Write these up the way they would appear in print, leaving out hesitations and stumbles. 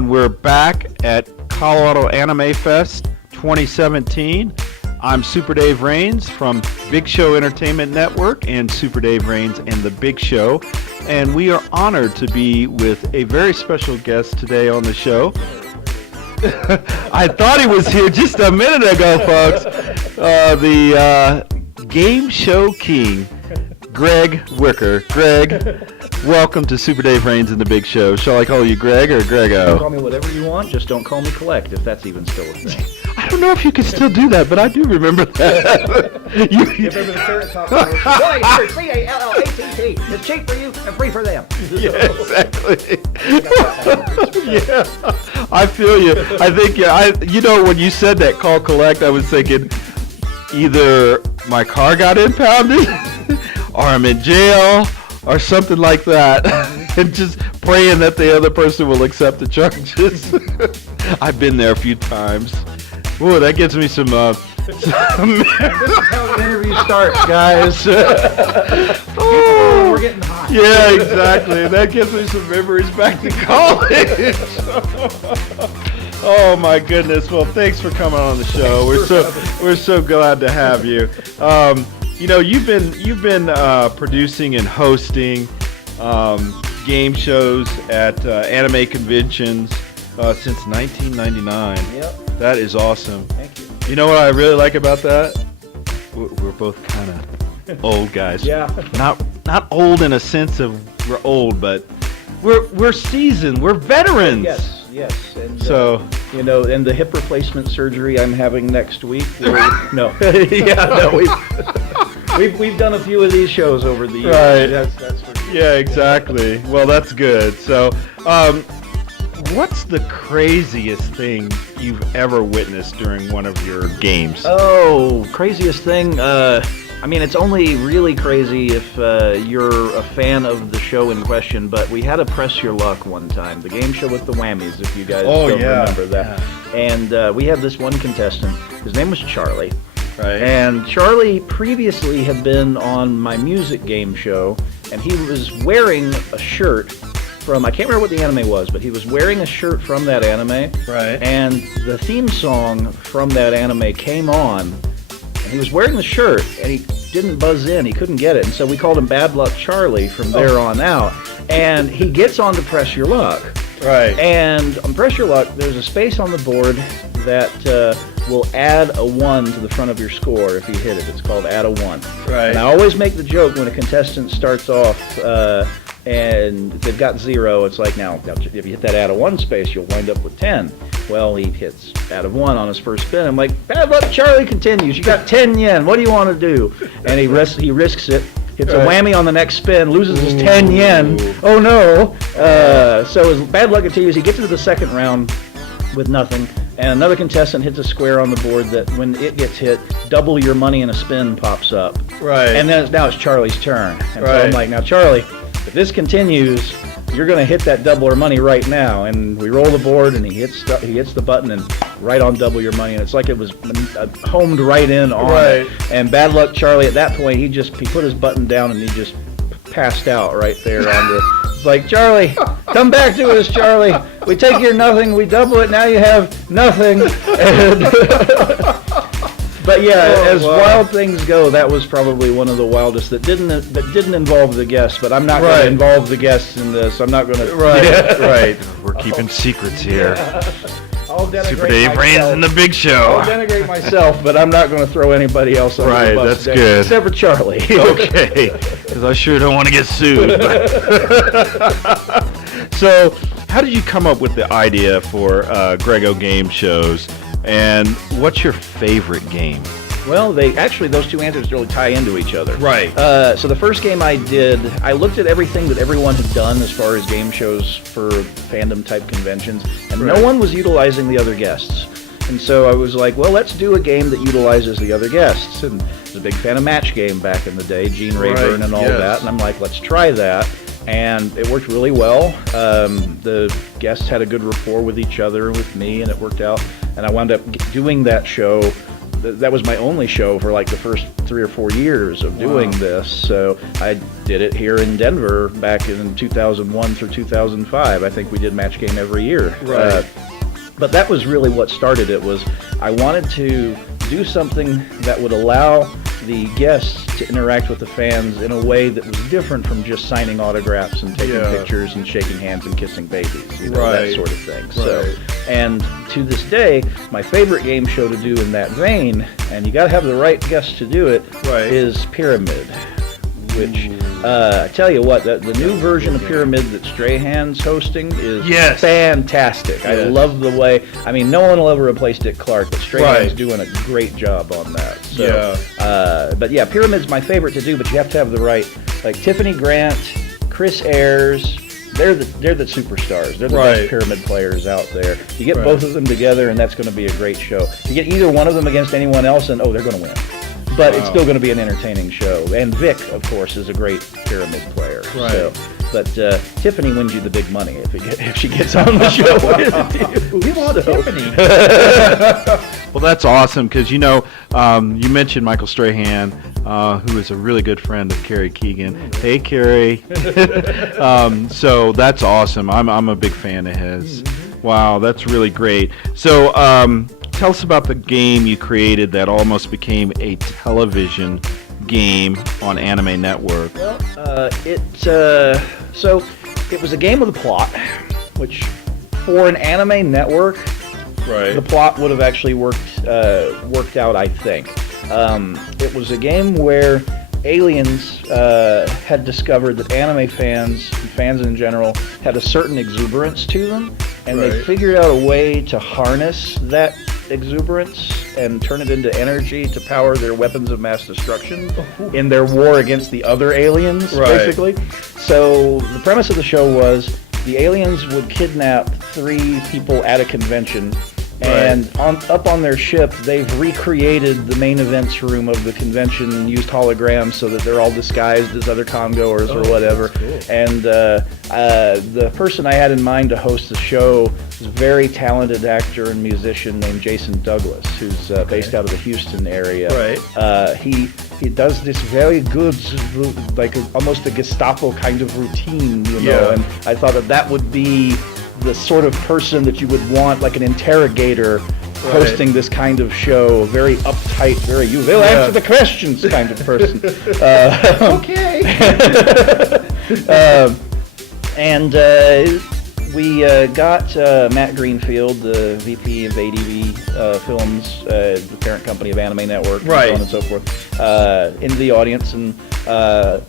and we're back at Colorado Animefest 2017. I'm Super Dave Rains from Big Show Entertainment Network and Super Dave Rains and the Big Show, and we are honored to be with a very special guest today on the show. I thought he was here just a minute ago, folks. The game show king, Greg Wicker. Greg, welcome to Super Dave Rains and the Big Show. Shall I call you Greg or Greggo? Call me whatever you want, just don't call me Collect, if that's even still a thing. I don't know if you can still do that, but I do remember that. You remember the Carrot Top commercial? Boy, here, C-A-L-L-A-T-T. It's cheap for you and free for them. Yeah, exactly. Yeah, I feel you. I think, when you said that, call collect, I was thinking either my car got impounded or I'm in jail or something like that. And just praying that the other person will accept the charges. I've been there a few times. Ooh, that gives me some This is how the interview starts, guys. Oh, we're getting hot. yeah, exactly. That gives me some memories back to college. Oh my goodness. Well, thanks for coming on the show. We're so glad to have you. You've been producing and hosting game shows at anime conventions since 1999. Yep. That is awesome. Thank you. You know what I really like about that? We're both kind of old guys. Yeah. Not old in a sense of we're old, but we're seasoned. We're veterans. Yes. And, So, and the hip replacement surgery I'm having next week. No. We've done a few of these shows over the years. Right. That's for sure. Yeah, exactly. Well, that's good. So, what's the craziest thing you've ever witnessed during one of your games? Oh, craziest thing. It's only really crazy if you're a fan of the show in question, but we had a Press Your Luck one time, the game show with the whammies, if you guys remember that. Yeah. And we had this one contestant. His name was Charlie. Right. And Charlie previously had been on my music game show, and he was wearing a shirt from, I can't remember what the anime was, but he was wearing a shirt from that anime. Right. And the theme song from that anime came on, and he was wearing the shirt, and he didn't buzz in. He couldn't get it. And so we called him Bad Luck Charlie from there on out. And he gets on to Press Your Luck. Right. And on Press Your Luck, there's a space on the board that will add a 1 to the front of your score if you hit it. It's called Add a 1. Right. And I always make the joke when a contestant starts off and they've got 0, it's like, now if you hit that Add a 1 space, you'll wind up with 10. Well, he hits Add a 1 on his first spin. I'm like, Bad Luck Charlie continues. You got 10 yen. What do you want to do? And he risks it. Hits a whammy on the next spin, loses his 10 yen. Oh no! So his bad luck continues. He gets into the second round with nothing, and another contestant hits a square on the board that when it gets hit, double your money in a spin pops up. Right. And then now it's Charlie's turn. And so Right. I'm like, now Charlie, if this continues, you're going to hit that double your money right now. And we roll the board, and he hits the button, and right on double your money. And it's like it was homed right in on it. And Bad Luck Charlie, at that point, he put his button down, and he just passed out right there on the... It's like, Charlie, come back to us, Charlie. We take your nothing, we double it, now you have nothing. But yeah, as wild things go, that was probably one of the wildest that didn't involve the guests. But I'm not going to involve the guests in this. I'm not going to. Right. We're keeping secrets here. I'll denigrate Super Dave Rains and the Big Show. I'll denigrate myself, but I'm not going to throw anybody else under the bus. That's today, good. except for Charlie. Okay, because I sure don't want to get sued. So, how did you come up with the idea for Greggo game shows, and what's your favorite game? Well, those two answers really tie into each other. Right. So the first game I did, I looked at everything that everyone had done as far as game shows for fandom type conventions, and no one was utilizing the other guests. And so I was like, well, let's do a game that utilizes the other guests. And I was a big fan of Match Game back in the day, Gene Rayburn and all that. And I'm like, let's try that. And it worked really well. The guests had a good rapport with each other, with me, and it worked out. And I wound up doing that show that was my only show for like the first 3 or 4 years of doing this. So I did it here in Denver back in 2001 through 2005. I think we did Match Game every year. Right. But that was really what started it. Was I wanted to do something that would allow the guests to interact with the fans in a way that was different from just signing autographs and taking pictures and shaking hands and kissing babies, that sort of thing. Right. So, and to this day, my favorite game show to do in that vein, and you got to have the right guests to do it, is Pyramid. Which, I tell you what, the new version of Pyramid that Strahan's hosting is fantastic. I love the way, I mean, no one will ever replace Dick Clark, but Strahan's doing a great job on that. So, but yeah, Pyramid's my favorite to do, but you have to have the right, like Tiffany Grant, Chris Ayers, they're the superstars. They're the best Pyramid players out there. You get both of them together, and that's going to be a great show. You get either one of them against anyone else, and they're going to win. But it's still going to be an entertaining show. And Vic, of course, is a great Pyramid player. Right. So, but Tiffany wins you the big money if she gets on the show. We want Tiffany. Well, that's awesome because, you mentioned Michael Strahan, who is a really good friend of Carrie Keegan. Hey, Carrie. So that's awesome. I'm a big fan of his. Wow, that's really great. So tell us about the game you created that almost became a television game on Anime Network. Well, so it was a game with a plot, which for an Anime Network, the plot would have actually worked out, I think. It was a game where aliens had discovered that anime fans in general, had a certain exuberance to them, and they figured out a way to harness that exuberance and turn it into energy to power their weapons of mass destruction in their war against the other aliens, basically. So the premise of the show was the aliens would kidnap 3 people at a convention, and up on their ship, they've recreated the main events room of the convention and used holograms so that they're all disguised as other congoers or whatever. Cool. And the person I had in mind to host the show is a very talented actor and musician named Jason Douglas, who's based out of the Houston area. He does this very good, like almost a Gestapo kind of routine, and I thought that would be the sort of person that you would want, like an interrogator hosting this kind of show, very uptight, they'll answer the questions kind of person. We got Matt Greenfield, the VP of ADV Films, the parent company of Anime Network, and so on and so forth, into the audience. And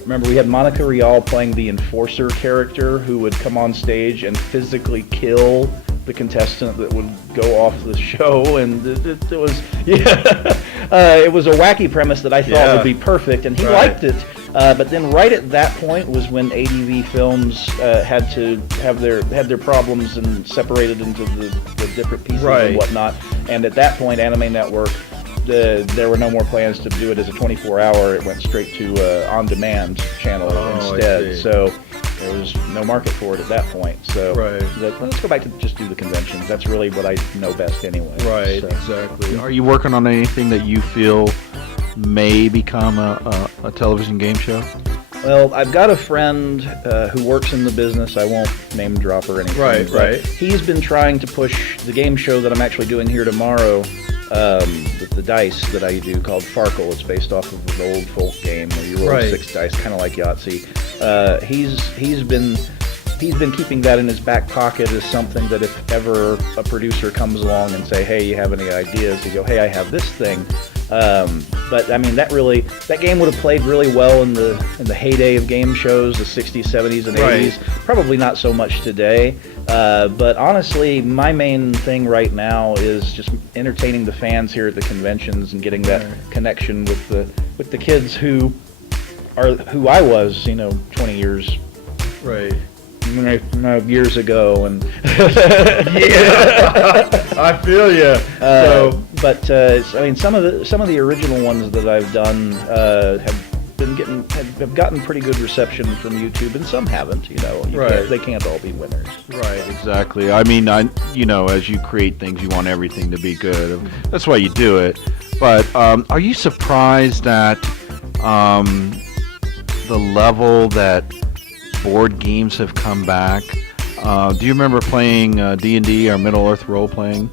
remember, we had Monica Rial playing the enforcer character who would come on stage and physically kill the contestant that would go off the show, and it was it was a wacky premise that I thought would be perfect, and he liked it. But then right at that point was when ADV Films had to have their problems and separated into the different pieces and whatnot. And at that point, Anime Network, there were no more plans to do it as a 24-hour. It went straight to on-demand channel instead. So there was no market for it at that point. So let's go back to just do the conventions. That's really what I know best anyway. Right, so. Exactly. Are you working on anything that you feel may become a television game show? Well, I've got a friend who works in the business. I won't name drop or anything. Right. He's been trying to push the game show that I'm actually doing here tomorrow with the dice that I do called Farkle. It's based off of an old folk game where you roll 6 dice, kind of like Yahtzee. He's been keeping that in his back pocket as something that if ever a producer comes along and say, hey, you have any ideas? You go, hey, I have this thing. But I mean, that game would have played really well in the heyday of game shows, the 60s, 70s, and 80s. Probably not so much today. But honestly, my main thing right now is just entertaining the fans here at the conventions and getting that connection with the kids who I was, 20 years. Years ago, and I feel you. But I mean, some of the original ones that I've done have gotten pretty good reception from YouTube, and some haven't. They can't all be winners. Right, exactly. I mean, as you create things, you want everything to be good. That's why you do it. But are you surprised at the level that board games have come back? Do you remember playing D&D or Middle-earth role-playing?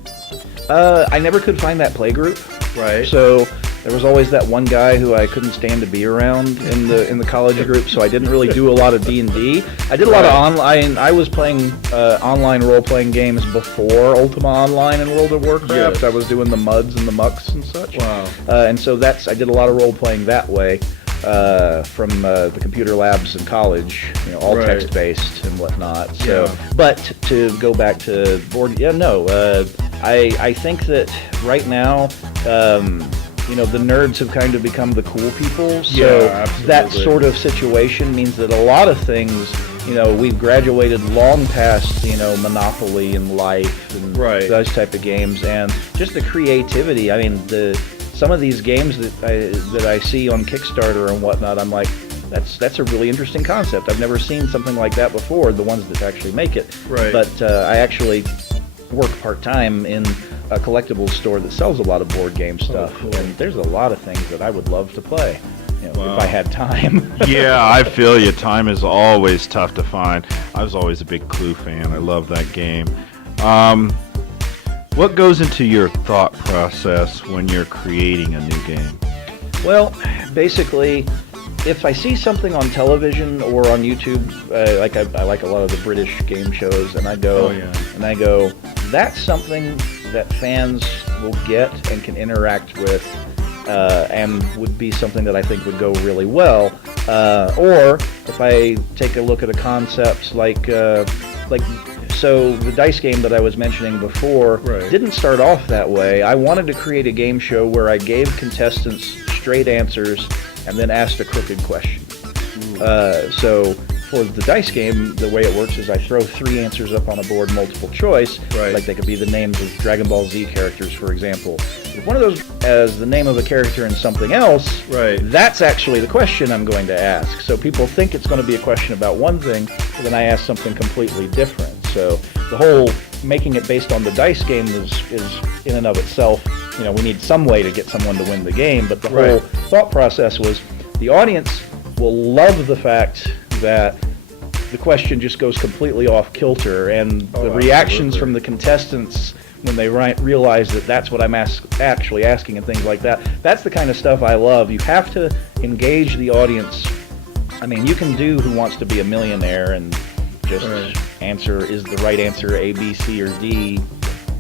I never could find that play group. Right. So there was always that one guy who I couldn't stand to be around in the college group, so I didn't really do a lot of D&D. I did a lot of online. I was playing online role-playing games before Ultima Online and World of Warcraft. Yes. I was doing the MUDs and the MUCs and such. Wow. And so I did a lot of role-playing that way. From the computer labs in college, all Right. text-based and whatnot. So, Yeah. but to go back to board, I think that right now, the nerds have kind of become the cool people. So Yeah, absolutely. that sort of situation means that a lot of things, we've graduated long past, Monopoly and Life and Right. those type of games, and just the creativity. I mean, some of these games that I see on Kickstarter and whatnot, I'm like, that's a really interesting concept. I've never seen something like that before, the ones that actually make it. Right. But I actually work part-time in a collectibles store that sells a lot of board game stuff. cool. And there's a lot of things that I would love to play, Wow. if I had time. Yeah, I feel you. Time is always tough to find. I was always a big Clue fan. I love that game. What goes into your thought process when you're creating a new game? Well, basically, if I see something on television or on YouTube, I like a lot of the British game shows, and I go, Oh, yeah. That's something that fans will get and can interact with, and would be something that I think would go really well. Or if I take a look at a concept so the dice game that I was mentioning before Right. didn't start off that way. I wanted to create a game show where I gave contestants straight answers and then asked a crooked question. So for the dice game, the way it works is I throw 3 answers up on a board, multiple choice. Right. Like they could be the names of Dragon Ball Z characters, for example. If one of those as the name of a character in something else, Right. that's actually the question I'm going to ask. So people think it's going to be a question about one thing, but then I ask something completely different. So the whole making it based on the dice game is in and of itself, we need some way to get someone to win the game, but the Right. whole thought process was the audience will love the fact that the question just goes completely off kilter, and the reactions absolutely. from the contestants when they realize that that's what I'm actually asking and things like that. That's the kind of stuff I love. You have to engage the audience. I mean, you can do Who Wants to Be a Millionaire and just Right. answer, is the right answer A, B, C, or D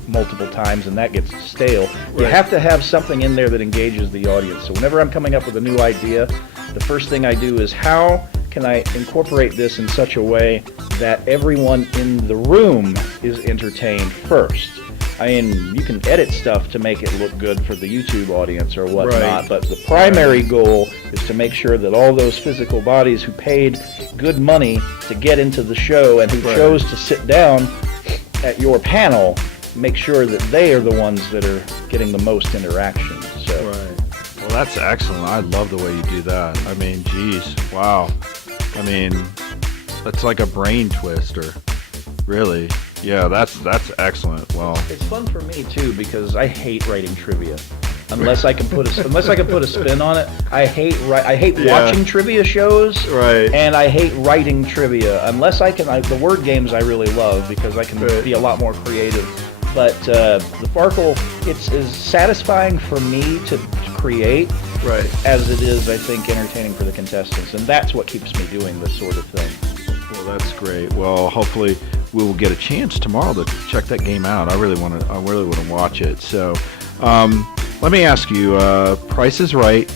multiple times, and that gets stale. You Right. have to have something in there that engages the audience. So whenever I'm coming up with a new idea, the first thing I do is how can I incorporate this in such a way that everyone in the room is entertained first? I mean, you can edit stuff to make it look good for the YouTube audience or whatnot, Right. but the primary goal is to make sure that all those physical bodies who paid good money to get into the show and who Right. chose to sit down at your panel, make sure that they are the ones that are getting the most interaction. So. Right. Well, that's excellent. I love the way you do that. I mean, geez, wow. I mean, that's like a brain twister, really. Yeah, that's excellent. Well, It's fun for me too because I hate writing trivia. Unless I can put a spin on it, I hate Yeah. watching trivia shows. right. And I hate writing trivia. Unless the word games I really love because I can Right. be a lot more creative. But the Farkle, it's as satisfying for me to create Right. as it is, I think, entertaining for the contestants. And that's what keeps me doing this sort of thing. Well, that's great. Well, hopefully we will get a chance tomorrow to check that game out. I really want to watch it. So, let me ask you: Price is Right,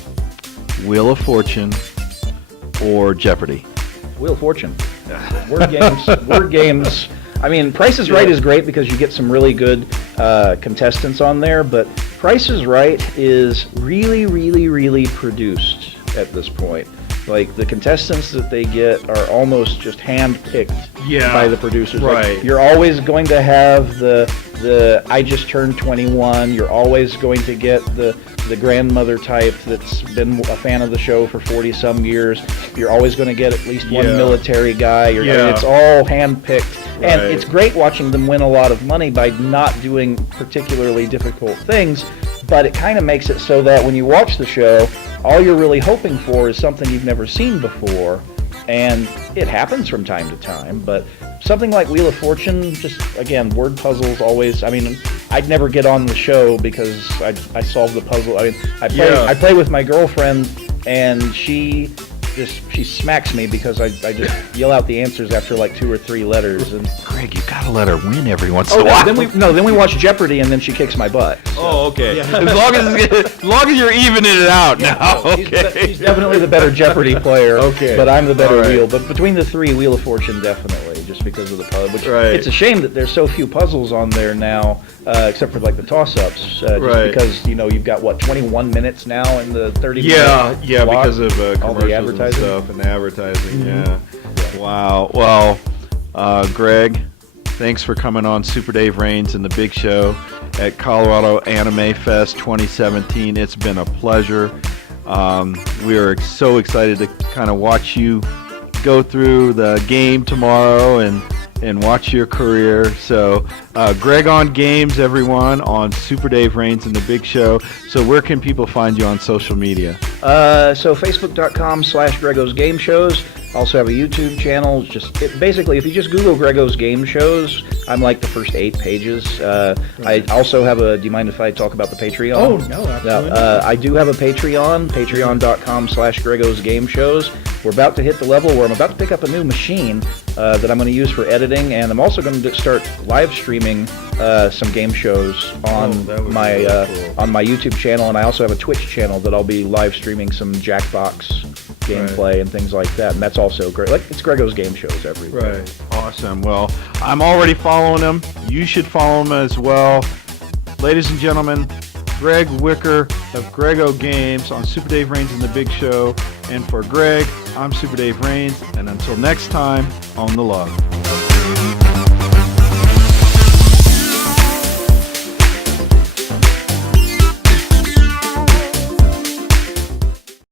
Wheel of Fortune, or Jeopardy? Wheel of Fortune. Word games. I mean, Price is Right is great because you get some really good contestants on there, but Price is Right is really, really, really produced at this point. Like, the contestants that they get are almost just hand-picked Yeah. by the producers. Right. Like, you're always going to have the I just turned 21. You're always going to get the grandmother type that's been a fan of the show for 40-some years. You're always going to get at least one Yeah. military guy. I mean, Yeah. it's all hand-picked. And Right. it's great watching them win a lot of money by not doing particularly difficult things. but it kind of makes it so that when you watch the show, all you're really hoping for is something you've never seen before, and it happens from time to time, but something like Wheel of Fortune, just, again, word puzzles always, I mean, I'd never get on the show because I solve the puzzle. I mean, I play with my girlfriend, and she smacks me because I just yell out the answers after like 2 or 3 letters. And Greg, you gotta let her win every once in a while. Then we watch Jeopardy, and then she kicks my butt. So. Oh, okay. Yeah. As long as you're evening it out now. Okay. She's definitely the better Jeopardy player. Okay. But I'm the better wheel. But between the 3, Wheel of Fortune definitely, just because of the puzzle. Which it's a shame that there's so few puzzles on there now, except for like the toss-ups. Just because you've got 21 minutes now in the 30 minutes. Yeah, because of all the commercials advertising and stuff and advertising. Yeah. Wow. Well, Greg, thanks for coming on Super Dave Raines and the Big Show at Colorado Anime Fest 2017. It's been a pleasure. We are so excited to kind of watch you go through the game tomorrow and watch your career. So, Greg on Games, everyone, on Super Dave Raines and the Big Show. So where can people find you on social media? So Facebook.com/Greggo's Game Shows. Also have a YouTube channel. Basically, if you just Google Greggo's Game Shows, I'm like the first 8 pages. I also have do you mind if I talk about the Patreon? Oh, no, absolutely. I do have a Patreon, patreon.com/Greggo's Game Shows. We're about to hit the level where I'm about to pick up a new machine that I'm going to use for editing, and I'm also going to start live streaming some game shows on on my YouTube channel, and I also have a Twitch channel that I'll be live streaming some Jackbox gameplay and things like that, and that's also great. Like, it's Greggo's Game Shows everywhere. Right. Awesome. Well, I'm already following him. You should follow him as well. Ladies and gentlemen, Greg Wicker of Greggo Games on Super Dave Raines and the Big Show. And for Greg, I'm Super Dave Raines, and until next time, on the log.